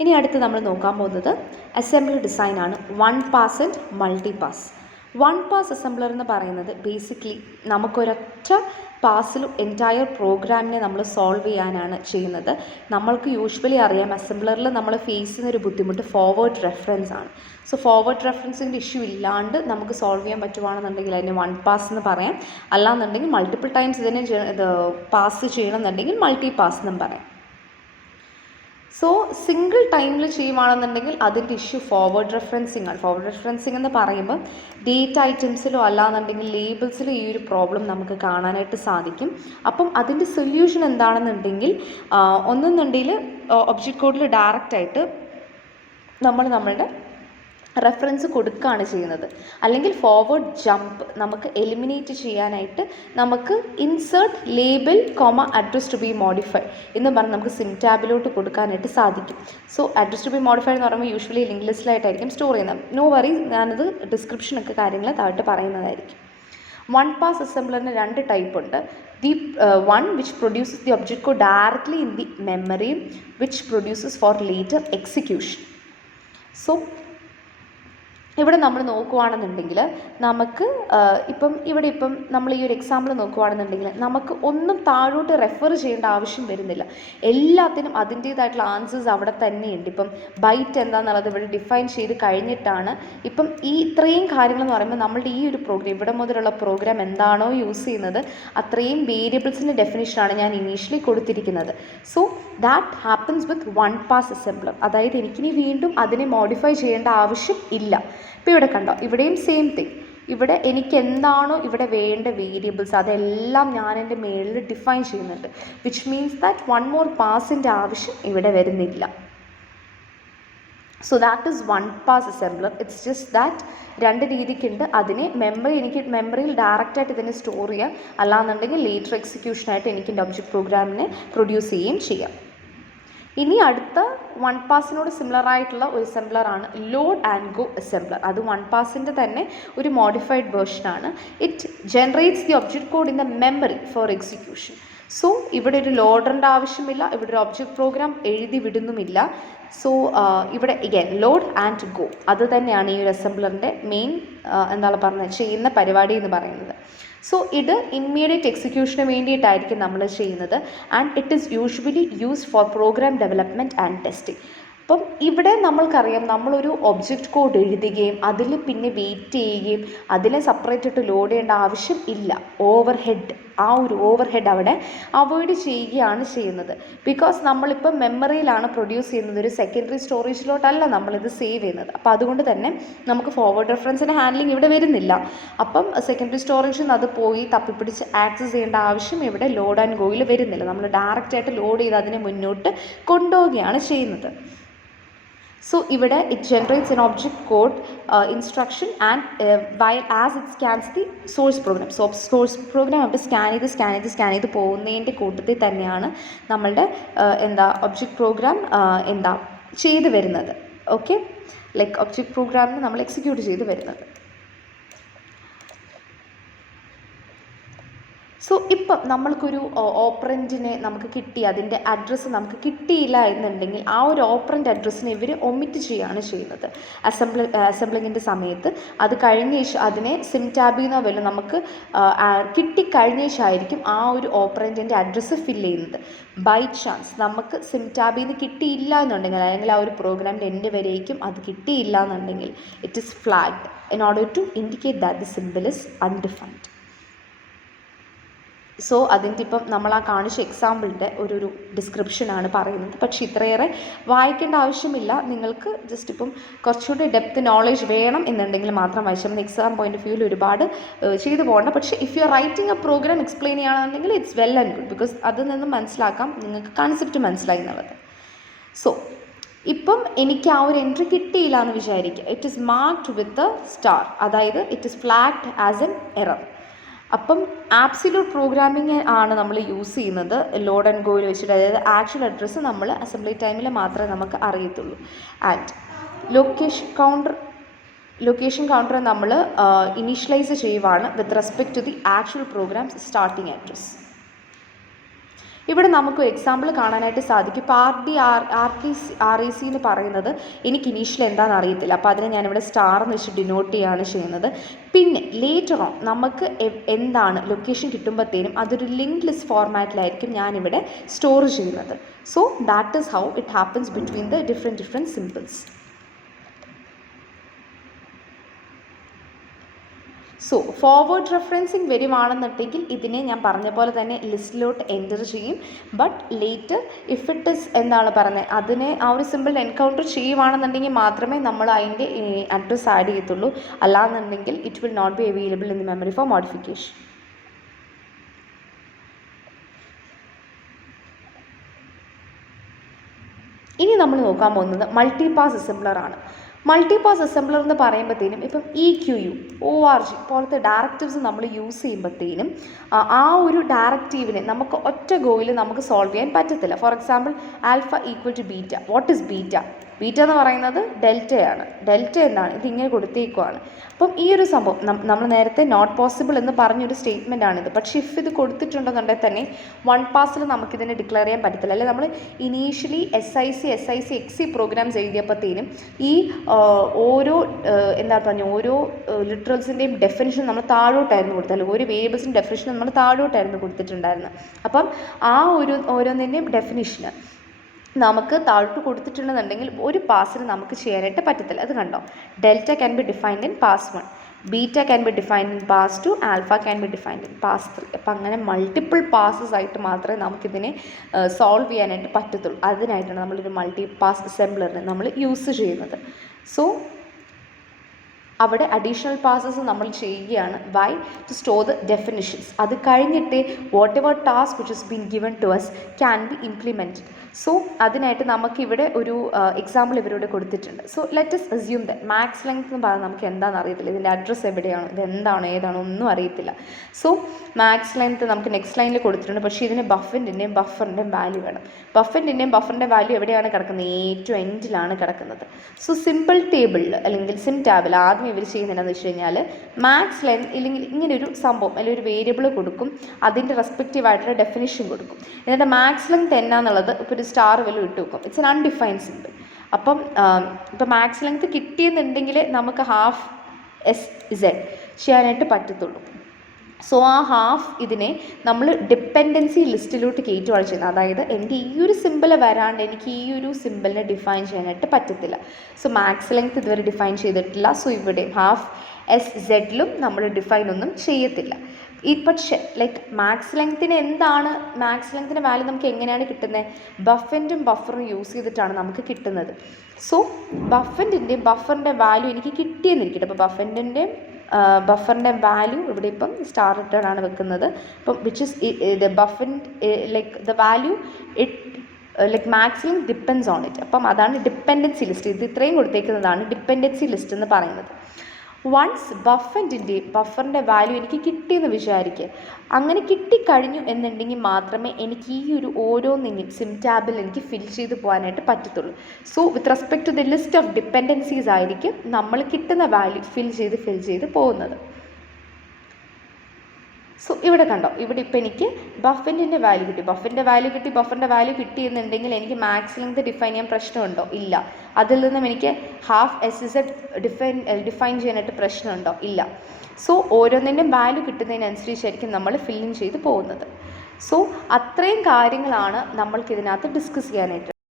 ഇനി അടുത്ത് നമ്മൾ നോക്കാൻ പോകുന്നത് അസംബ്ലി ഡിസൈനാണ്. 1 pass and multi pass. 1 pass assembler എന്ന് പറയുന്നത് ബേസിക്കലി നമുക്കൊരൊറ്റ പാസിൽ എൻറ്റയർ പ്രോഗ്രാമിനെ നമ്മൾ സോൾവ് ചെയ്യാനാണ് ചെയ്യുന്നത്. നമ്മൾക്ക് യൂഷ്വലി അറിയാം അസംബ്ലറിൽ നമ്മൾ ഫേസ് ചെയ്യുന്ന ഒരു ബുദ്ധിമുട്ട് ഫോർവേഡ് റെഫറൻസ് ആണ്. സോ ഫോർവേഡ് റെഫറൻസിൻ്റെ ഇഷ്യൂ ഇല്ലാണ്ട് നമുക്ക് സോൾവ് ചെയ്യാൻ പറ്റുവാണെന്നുണ്ടെങ്കിൽ അതിനെ 1 പാസ് എന്ന് പറയാം. അല്ലാന്നുണ്ടെങ്കിൽ മൾട്ടിപ്പിൾ ടൈംസ് ഇതിനെ പാസ് ചെയ്യണമെന്നുണ്ടെങ്കിൽ മൾട്ടി പാസ് എന്നും പറയാം. സോ സിംഗിൾ ടൈമിൽ ചെയ്യുവാണെന്നുണ്ടെങ്കിൽ അതിൻ്റെ ഇഷ്യൂ ഫോർവേഡ് റെഫറൻസിങ് ആണ്. ഫോർവേഡ് റെഫറൻസിങ് എന്ന് പറയുമ്പോൾ ഡേറ്റ് ഐറ്റംസിലോ അല്ലാന്നുണ്ടെങ്കിൽ ലേബിൾസിലോ ഈ ഒരു പ്രോബ്ലം നമുക്ക് കാണാനായിട്ട് സാധിക്കും. അപ്പം അതിൻ്റെ സൊല്യൂഷൻ എന്താണെന്നുണ്ടെങ്കിൽ ഒന്നെന്നുണ്ടെങ്കിൽ ഒബ്ജക്റ്റ് കോഡിൽ ഡയറക്റ്റായിട്ട് നമ്മളുടെ റെഫറൻസ് കൊടുക്കുകയാണ് ചെയ്യുന്നത്. അല്ലെങ്കിൽ ഫോർവേഡ് ജമ്പ് നമുക്ക് എലിമിനേറ്റ് ചെയ്യാനായിട്ട് നമുക്ക് insert label address to be modified എന്ന് പറഞ്ഞ് നമുക്ക് സിം ടാബിലോട്ട് കൊടുക്കാനായിട്ട് സാധിക്കും. So address to be modified എന്ന് പറയുമ്പോൾ യൂഷ്വലി ലിങ്ക് ലിസ്റ്റിലായിട്ടായിരിക്കും സ്റ്റോർ ചെയ്യുന്നത്. നോ വറി, ഞാനത് ഡിസ്ക്രിപ്ഷനൊക്കെ കാര്യങ്ങൾ താഴോട്ട് പറയുന്നതായിരിക്കും. 1 പാസ് അസംബ്ലറിന് 2 ടൈപ്പ് ഉണ്ട്. The one which produces the object code directly in the memory, which produces for later execution. So ഇവിടെ നമ്മൾ നോക്കുകയാണെന്നുണ്ടെങ്കിൽ നമുക്ക് ഇപ്പം നമ്മൾ ഈ ഒരു എക്സാമ്പിൾ നോക്കുകയാണെന്നുണ്ടെങ്കിൽ നമുക്ക് ഒന്നും താഴോട്ട് റെഫർ ചെയ്യേണ്ട ആവശ്യം വരുന്നില്ല. എല്ലാത്തിനും അതിൻ്റേതായിട്ടുള്ള ആൻസേഴ്സ് അവിടെ തന്നെയുണ്ട്. ഇപ്പം ബൈറ്റ് എന്താണെന്നുള്ളത് ഇവിടെ ഡിഫൈൻ ചെയ്ത് കഴിഞ്ഞിട്ടാണ് ഇപ്പം ഈ ഇത്രയും കാര്യങ്ങളെന്ന് പറയുമ്പോൾ നമ്മളുടെ ഈ ഒരു പ്രോഗ്രാം ഇവിടെ മുതലുള്ള പ്രോഗ്രാം എന്താണോ യൂസ് ചെയ്യുന്നത് അത്രയും വേരിയബിൾസിൻ്റെ ഡെഫിനിഷനാണ് ഞാൻ ഇനീഷ്യലി കൊടുത്തിരിക്കുന്നത്. So that happens with 1 pass assembler. അതായത് എനിക്കിനി വീണ്ടും അതിനെ മോഡിഫൈ ചെയ്യേണ്ട ആവശ്യം ഇല്ല. ഇപ്പോൾ ഇവിടെ കണ്ടോ, ഇവിടെയും സെയിം തിങ്. ഇവിടെ എനിക്ക് എന്താണോ ഇവിടെ വേണ്ട വേരിയബിൾസ് അതെല്ലാം ഞാൻ എൻ്റെ മേളിൽ ഡിഫൈൻ ചെയ്യുന്നുണ്ട്. വിച്ച് മീൻസ് ദാറ്റ് 1 മോർ പാസിൻ്റെ ആവശ്യം ഇവിടെ വരുന്നില്ല. So that is 1 pass assembler. It's just that 2 രീതിക്കുണ്ട്. അതിനെ എനിക്ക് മെമ്മറിയിൽ ഡയറക്റ്റായിട്ട് ഇതിനെ സ്റ്റോർ ചെയ്യാം, അല്ലാന്നുണ്ടെങ്കിൽ ലേറ്റർ എക്സിക്യൂഷനായിട്ട് എനിക്ക് എൻ്റെ ഒബ്ജക്റ്റ് പ്രോഗ്രാമിനെ പ്രൊഡ്യൂസ് ചെയ്യുകയും ചെയ്യാം. ഇനി അടുത്ത 1 പാസിനോട് സിമിലർ ആയിട്ടുള്ള ഒരു അസംബ്ലറാണ് ലോഡ് ആൻഡ് ഗോ അസംബ്ലർ. അത് 1 പാസിൻ്റെ തന്നെ ഒരു മോഡിഫൈഡ് വേർഷനാണ്. It generates the object code in the memory for execution. So ഇവിടെ ഒരു ലോഡറിൻ്റെ ആവശ്യമില്ല, ഇവിടെ ഒരു ഒബ്ജക്റ്റ് പ്രോഗ്രാം എഴുതി വിടുന്നുമില്ല. സോ ഇവിടെ അഗൈൻ ലോഡ് ആൻഡ് ഗോ അത് തന്നെയാണ് ഈ ഒരു അസംബ്ലറിൻ്റെ മെയിൻ ചെയ്യുന്ന പരിപാടി എന്ന് പറയുന്നത്. സോ ഇത് ഇമ്മീഡിയറ്റ് എക്സിക്യൂഷന് വേണ്ടിയിട്ടായിരിക്കും നമ്മൾ ചെയ്യുന്നത്. And it is usually used for program development and testing. അപ്പം ഇവിടെ നമ്മൾക്കറിയാം നമ്മളൊരു ഒബ്ജക്റ്റ് കോഡ് എഴുതുകയും അതിൽ പിന്നെ വെയിറ്റ് ചെയ്യുകയും അതിനെ സെപ്പറേറ്റ് ഇട്ട് ലോഡ് ചെയ്യേണ്ട ആവശ്യം ഇല്ല. ആ ഒരു ഓവർ ഹെഡ് അവിടെ അവോയ്ഡ് ചെയ്യുകയാണ് ചെയ്യുന്നത്. ബിക്കോസ് നമ്മളിപ്പം മെമ്മറിയിലാണ് പ്രൊഡ്യൂസ് ചെയ്യുന്നത്, ഒരു സെക്കൻഡറി സ്റ്റോറേജിലോട്ടല്ല നമ്മളിത് സേവ് ചെയ്യുന്നത്. അപ്പോൾ അതുകൊണ്ട് തന്നെ നമുക്ക് ഫോർവേഡ് റെഫറൻസിൻ്റെ ഹാൻഡ്ലിങ് ഇവിടെ വരുന്നില്ല. അപ്പം സെക്കൻഡറി സ്റ്റോറേജിൽ നിന്ന് അത് പോയി തപ്പിപ്പിടിച്ച് ആക്സസ് ചെയ്യേണ്ട ആവശ്യം ഇവിടെ ലോഡ് ആൻഡ് ഗോയിൽ വരുന്നില്ല. നമ്മൾ ഡയറക്റ്റായിട്ട് ലോഡ് ചെയ്ത് അതിനെ മുന്നോട്ട് കൊണ്ടുപോവുകയാണ് ചെയ്യുന്നത്. So ഇവിടെ it generates an object code instruction and while as it scans the source program. So source program അവിടെ സ്കാൻ ചെയ്ത് പോകുന്നതിൻ്റെ കൂട്ടത്തിൽ തന്നെയാണ് നമ്മളുടെ ഒബ്ജക്റ്റ് പ്രോഗ്രാം ചെയ്ത് വരുന്നത്. ഓക്കെ, ലൈക്ക് ഒബ്ജക്റ്റ് പ്രോഗ്രാമിന് നമ്മൾ എക്സിക്യൂട്ട് ചെയ്ത് വരുന്നത്. സോ ഇപ്പം നമ്മൾക്കൊരു ഓപ്പറൻറ്റിനെ നമുക്ക് കിട്ടി, അതിൻ്റെ അഡ്രസ്സ് നമുക്ക് കിട്ടിയില്ല എന്നുണ്ടെങ്കിൽ ആ ഒരു ഓപ്പറൻറ്റ് അഡ്രസ്സിനെ ഇവർ ഒമിറ്റ് ചെയ്യുകയാണ് ചെയ്യുന്നത് അസംബ്ലിങ്ങിൻ്റെ സമയത്ത്. അത് കഴിഞ്ഞ ശേഷം അതിനെ സിം ടാബിൽ നിന്നോ വല്ലതും നമുക്ക് കിട്ടിക്കഴിഞ്ഞ ശേഷമായിരിക്കും ആ ഒരു ഓപ്പറൻറ്റിൻ്റെ അഡ്രസ്സ് ഫില്ല് ചെയ്യുന്നത്. ബൈ ചാൻസ് നമുക്ക് സിം ടാബിൽ നിന്ന് കിട്ടിയില്ല എന്നുണ്ടെങ്കിൽ അല്ലെങ്കിൽ ആ ഒരു പ്രോഗ്രാമിൻ്റെ എൻഡ് വരേക്കും അത് കിട്ടിയില്ല എന്നുണ്ടെങ്കിൽ it is flagged in order to indicate that the symbol is undefined. So അതിൻ്റെ ഇപ്പം നമ്മൾ ആ കാണിച്ച എക്സാമ്പിളിൻ്റെ ഒരു ഡിസ്ക്രിപ്ഷനാണ് പറയുന്നത്. പക്ഷേ ഇത്രയേറെ വായിക്കേണ്ട ആവശ്യമില്ല. നിങ്ങൾക്ക് ജസ്റ്റ് ഇപ്പം കുറച്ചുകൂടി ഡെപ്ത് നോളേജ് വേണം എന്നുണ്ടെങ്കിൽ മാത്രം വായിച്ചാൽ മതി. എക്സാം പോയിൻ്റ് ഓഫ് വ്യൂവിൽ ഒരുപാട് ചെയ്തു പോകണ്ട. പക്ഷേ if you are writing a program explain ചെയ്യുകയാണെന്നുണ്ടെങ്കിൽ it's well and good. Because അതിൽ നിന്ന് മനസ്സിലാക്കാം നിങ്ങൾക്ക് കൺസെപ്റ്റ് മനസ്സിലായി എന്നുള്ളത്. സോ ഇപ്പം എനിക്ക് ആ ഒരു എൻട്രി കിട്ടിയില്ല എന്ന് വിചാരിക്കുക. It is marked with star, അതായത് it is flagged as an error. അപ്പം ആബ്സല്യൂട്ട് പ്രോഗ്രാമിംഗ് ആണ് നമ്മൾ യൂസ് ചെയ്യുന്നത് ലോഡ് ആൻഡ് ഗോയിൽ വെച്ചിട്ട്. അതായത് ആക്ച്വൽ അഡ്രസ്സ് നമ്മൾ അസംബ്ലി ടൈമിൽ മാത്രമേ നമുക്ക് അറിയത്തുള്ളൂ. ആൻഡ് ലൊക്കേഷൻ കൗണ്ടർ നമ്മൾ ഇനീഷ്യലൈസ് ചെയ്യുവാണ് with respect to the actual program's starting address. ഇവിടെ നമുക്കൊരു എക്സാമ്പിൾ കാണാനായിട്ട് സാധിക്കും. ഇപ്പോൾ ആർ ഇ സി എന്ന് പറയുന്നത് എനിക്ക് ഇനീഷ്യൽ എന്താണെന്ന് അറിയത്തില്ല, അപ്പോൾ അതിനെ ഞാനിവിടെ സ്റ്റാർ എന്ന് വെച്ച് ഡിനോട്ട് ചെയ്യുകയാണ് ചെയ്യുന്നത്. പിന്നെ ലേറ്റർ ഓൺ നമുക്ക് എന്താണ് ലൊക്കേഷൻ കിട്ടുമ്പോഴത്തേനും അതൊരു ലിങ്ക് ലിസ്റ്റ് ഫോർമാറ്റിലായിരിക്കും ഞാനിവിടെ സ്റ്റോർ ചെയ്യുന്നത്. So that is how it happens between the different symbols. So forward referencing വരുവാണെന്നുണ്ടെങ്കിൽ ഇതിനെ ഞാൻ പറഞ്ഞ പോലെ തന്നെ ലിസ്റ്റിലോട്ട് എൻ്റർ ചെയ്യും. But later if it is എന്താണ് പറയുന്നത്, അതിനെ ആ ഒരു സിമ്പിൾ എൻകൗണ്ടർ ചെയ്യുവാണെന്നുണ്ടെങ്കിൽ മാത്രമേ നമ്മൾ അതിൻ്റെ അഡ്രസ്സ് ആഡ് ചെയ്യത്തുള്ളൂ. അല്ലാന്നുണ്ടെങ്കിൽ it will not be available in the memory for modification. ഇനി നമ്മൾ നോക്കാൻ പോകുന്നത് മൾട്ടി പാസ് അസംബ്ലറാണ്. മൾട്ടി പാസ് അസംബ്ലർ എന്ന് പറയുമ്പോഴത്തേനും ഇപ്പം EQU ORG പോലത്തെ ഡയറക്റ്റീവ്സ് നമ്മൾ യൂസ് ചെയ്യുമ്പോഴത്തേനും ആ ഒരു ഡയറക്റ്റീവിനെ നമുക്ക് ഒറ്റ ഗോയിൽ നമുക്ക് സോൾവ് ചെയ്യാൻ പറ്റത്തില്ല. For example alpha equal to beta. What is beta? Beta എന്ന് പറയുന്നത് ഡെൽറ്റയാണ്. ഡെൽറ്റ എന്താണ്? ഇതിങ്ങനെ കൊടുത്തേക്കുവാണ്. അപ്പം ഈ ഒരു സംഭവം നമ്മൾ നേരത്തെ നോട്ട് പോസിബിൾ എന്ന് പറഞ്ഞൊരു സ്റ്റേറ്റ്മെൻ്റ് ആണിത്. പക്ഷേ ഇഫ് ഇത് കൊടുത്തിട്ടുണ്ടെന്നുണ്ടെങ്കിൽ തന്നെ വൺ പാസിൽ നമുക്കിതിനെ ഡിക്ലെയർ ചെയ്യാൻ പറ്റത്തില്ല. അല്ലെങ്കിൽ നമ്മൾ ഇനീഷ്യലി SIC XC പ്രോഗ്രാംസ് എഴുതിയപ്പോഴത്തേനും ഈ ഓരോ ഓരോ ലിറ്ററൽസിൻ്റെയും ഡെഫിനിഷൻ നമ്മൾ താഴോട്ടായിരുന്നു കൊടുത്തത്, അല്ലെങ്കിൽ ഒരു വേരിയബിൾസിൻ്റെ ഡെഫിനിഷൻ നമ്മൾ താഴോട്ടായിരുന്നു കൊടുത്തിട്ടുണ്ടായിരുന്നത്. അപ്പം ആ ഓരോന്നിൻ്റെയും ഡെഫിനിഷന് നമുക്ക് താഴോട്ട് കൊടുത്തിട്ടുണ്ടെന്നുണ്ടെങ്കിൽ ഒരു പാസിന് നമുക്ക് ചെയ്യാനായിട്ട് പറ്റത്തില്ല. അത് കണ്ടോ, delta can be defined in pass 1, beta can be defined in pass 2, alpha can be defined in pass 3. അപ്പം അങ്ങനെ മൾട്ടിപ്പിൾ പാസസ് ആയിട്ട് മാത്രമേ നമുക്കിതിനെ സോൾവ് ചെയ്യാനായിട്ട് പറ്റത്തുള്ളൂ. അതിനായിട്ടാണ് നമ്മളൊരു മൾട്ടി പാസ് അസംബ്ലറിനെ നമ്മൾ യൂസ് ചെയ്യുന്നത്. സോ അവിടെ അഡീഷണൽ പാസസ് നമ്മൾ ചെയ്യുകയാണ്. Why? To store the definitions. അത് കഴിഞ്ഞിട്ട് whatever task which is been given to us can be implemented. So അതിനായിട്ട് നമുക്കിവിടെ ഒരു എക്സാമ്പിൾ ഇവരോട് കൊടുത്തിട്ടുണ്ട്. So let us assume that max length എന്ന് പറഞ്ഞാൽ നമുക്ക് എന്താണെന്ന് അറിയത്തില്ല, ഇതിൻ്റെ അഡ്രസ്സ് എവിടെയാണ്, ഇതെന്താണ് ഏതാണോ ഒന്നും അറിയത്തില്ല. സോ മാക്സ് ലെങ്ത് നമുക്ക് നെക്സ്റ്റ് ലൈനിൽ കൊടുത്തിട്ടുണ്ട്. പക്ഷേ ഇതിന് ബഫറിൻ്റെയും വാല്യൂ വേണം. ബഫറിൻ്റെ വാല്യൂ എവിടെയാണ് കിടക്കുന്നത്? ഏറ്റവും എൻഡിലാണ് കിടക്കുന്നത്. സോ സിമ്പിൾ ടേബിളിൽ അല്ലെങ്കിൽ സിം ടാബിൽ ആദ്യം ഇവർ ചെയ്യുന്നതെന്ന് വെച്ച് കഴിഞ്ഞാൽ മാക്സ് ലെങ്ത് ഇല്ലെങ്കിൽ ഇങ്ങനൊരു സംഭവം അല്ലെങ്കിൽ ഒരു വേരിയബിൾ കൊടുക്കും, അതിൻ്റെ റെസ്പെക്റ്റീവ് ആയിട്ടുള്ള ഡെഫിനിഷൻ കൊടുക്കും. എന്നിട്ട് മാക്സ് ലെങ്ത് എന്നാന്നുള്ളത് ഇപ്പോൾ ഒരു സ്റ്റാർ വാല്യൂ ഇട്ട് വെക്കും. It's an undefined simple. അപ്പം ഇപ്പോൾ മാക്സ് ലെങ്ത് കിട്ടിയെന്നുണ്ടെങ്കിൽ നമുക്ക് ഹാഫ് SZ ചെയ്യാനായിട്ട് പറ്റത്തുള്ളൂ. സോ ആ ഹാഫ് ഇതിനെ നമ്മൾ ഡിപ്പെൻഡൻസി ലിസ്റ്റിലോട്ട് കയറ്റുകയാണ് ചെയ്യുന്നത്. അതായത് എൻ്റെ ഈ ഒരു സിമ്പിൾ വരാണ്ട് എനിക്ക് ഈ ഒരു സിമ്പിളിനെ ഡിഫൈൻ ചെയ്യാനായിട്ട് പറ്റത്തില്ല. സോ മാക്സ് ലെങ്ത് ഇതുവരെ ഡിഫൈൻ ചെയ്തിട്ടില്ല. സോ ഇവിടെ ഹാഫ് SZലും നമ്മൾ ഡിഫൈൻ ഒന്നും ചെയ്യത്തില്ല. പക്ഷേ ലൈക്ക് മാക്സ് ലെങ്ത്തിൻ്റെ വാല്യൂ നമുക്ക് എങ്ങനെയാണ് കിട്ടുന്നത്? ബഫറും യൂസ് ചെയ്തിട്ടാണ് നമുക്ക് കിട്ടുന്നത്. സോ ബഫറിൻ്റെ വാല്യൂ എനിക്ക് കിട്ടിയെന്നിരിക്കട്ടെ. അപ്പോൾ ബഫറിൻ്റെ വാല്യൂ ഇവിടെ ഇപ്പം സ്റ്റാർ റിട്ടേൺ ആണ് വെക്കുന്നത്. അപ്പം which is the the value max length depends on it. അപ്പം അതാണ് ഡിപ്പെൻഡൻസി ലിസ്റ്റ്. ഇത് ഇത്രയും കൊടുത്തേക്കുന്നതാണ് ഡിപ്പെൻഡൻസി ലിസ്റ്റ് എന്ന് പറയുന്നത്. വൺസ് ബഫറിൻ്റെ വാല്യൂ എനിക്ക് കിട്ടിയെന്ന് വിചാരിക്കുക. അങ്ങനെ കിട്ടിക്കഴിഞ്ഞു എന്നുണ്ടെങ്കിൽ മാത്രമേ എനിക്ക് ഈ ഒരു ഓരോന്നിനും സിം ടാബിൽ എനിക്ക് ഫിൽ ചെയ്ത് പോകാനായിട്ട് പറ്റത്തുള്ളൂ. So with respect to the list of dependencies ആയിരിക്കും നമ്മൾ കിട്ടുന്ന വാല്യൂ ഫിൽ ചെയ്ത് പോകുന്നത്. സോ ഇവിടെ കണ്ടോ, ഇവിടെ ഇപ്പോൾ എനിക്ക് ബഫറിൻ്റെ വാല്യൂ കിട്ടി എന്നുണ്ടെങ്കിൽ എനിക്ക് മാക്സ് ലെങ്ത് ഡിഫൈൻ ചെയ്യാൻ പ്രശ്നമുണ്ടോ? ഇല്ല. അതിൽ നിന്നും എനിക്ക് ഹാഫ് SZ ഡിഫൈൻ ചെയ്യാനായിട്ട് പ്രശ്നമുണ്ടോ? ഇല്ല. സോ ഓരോന്നിൻ്റെയും വാല്യൂ കിട്ടുന്നതിനനുസരിച്ചായിരിക്കും നമ്മൾ ഫില്ലിങ് ചെയ്ത് പോകുന്നത്. സോ അത്രയും കാര്യങ്ങളാണ് നമ്മൾക്കിതിനകത്ത് ഡിസ്കസ് ചെയ്യാനായിട്ട്.